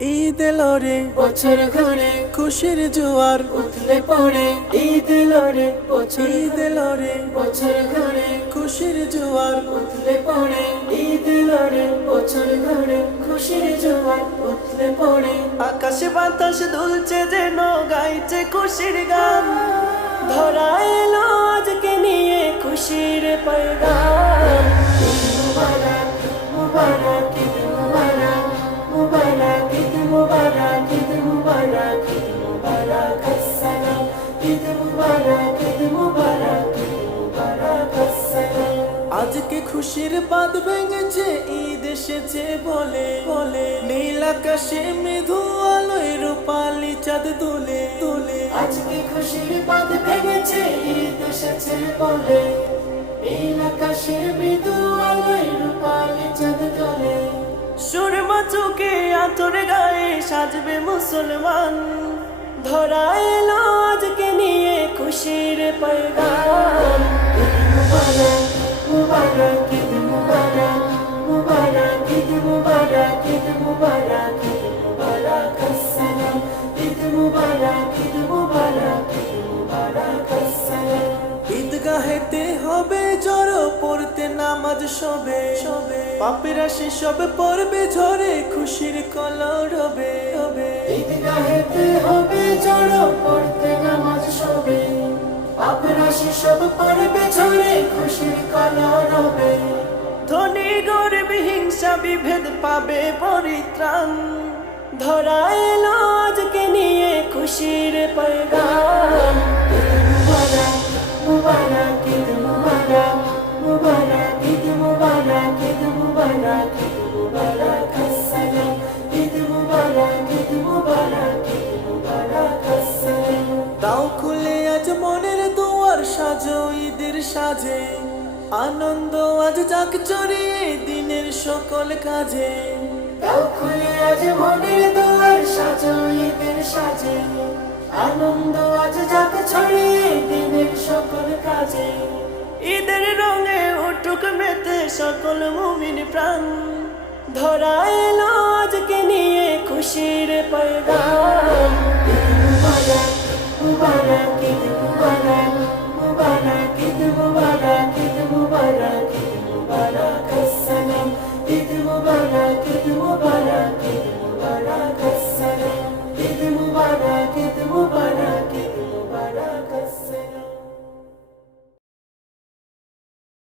ঈদ এলো রে বছর ঘুরে খুশির জোয়ার উঠলে পড়ে ঈদ এলো রে বছর ঈদ এলো রে বছর ঘুরে খুশির জোয়ার উঠলে পড়ে ঈদ এলো রে বছর ঘুরে খুশির জোয়ার উঠলে পড়ে আকাশে বাতাস দুলছে যেন গাইছে খুশির গান ধরা এলো আজকে নিয়ে খুশির পয়গাম ঈদ মুবারক মুবারক ঈদ মুবারক মুবারক ঈদ মুবারক ঈদ মুবারক ঈদ মুবারক আসসালাম ঈদ মুবারক ঈদ মুবারক ঈদ মুবারক আসসালাম আজকে খুশির বাদ ভেঙেছে ঈদ এসেছে বলে বলে নীল আকাশে মৃদু আলোয় রূপালি চাঁদ দোলে দোলে আজকে খুশির বাঁধ ভেঙেছে ঈদ এসেছে বলে নীল আকাশের মৃদু আলোয় রূপালি চাঁদ দোলে সুরমা চোখে আতর গায়ে সাজবে মুসলমান ধরা এলো আজকে নিয়ে খুশির পয়গাম ঈদ মুবারক মুবারক ঈদ মুবারক মুবারক ঈদ মুবারক ঈদ মুবারক ঈদ মুবারক আসসালাম ঈদ মুবারক ঈদ মুবারক ঈদ মুবারক আসসালাম ঈদগাহেতে হবে জড়ো পড়তে নামাজ সবে সবে পাপেরা সেসব পড়বে ঝরে খুশির কলরবে রবে ঈদগাহেতে হবে জড়ো পড়তে নামাজ সবে পাপরা সেসব পড়বে ঝরে খুশির কলর হবে ধনী গরিব হিংসা বিভেদ পাবে পরিত্রাণ ধরা এলো আজকে নিয়ে খুশির পয়গাম ঈদ মুবারক মুবারক ঈদ মুবারক মুবারক ঈদ মুবারক ঈদ মুবারক ঈদ মুবারক আসসালাম ঈদ মুবারক ঈদ মুবারক ঈদ মুবারক আসসালাম তাও খুলে আজ মনের দুয়ার সাজো ঈদের সাজে আনন্দ আজ যাক চড়িয়ে দিনের সকল কাজে তাও খুলে আজ মনের দুয়ার সাজো ঈদের সাজে আনন্দ আজ যাক ছড়িয়ে দিনের সকল কাজে ঈদের রঙে উঠুক মেতে সকল মুমিন প্রাণ ধরা এলো আজকে নিয়ে খুশির পয়গাম ঈদ মুবারক মুবারক ঈদ মুবারক মুবারক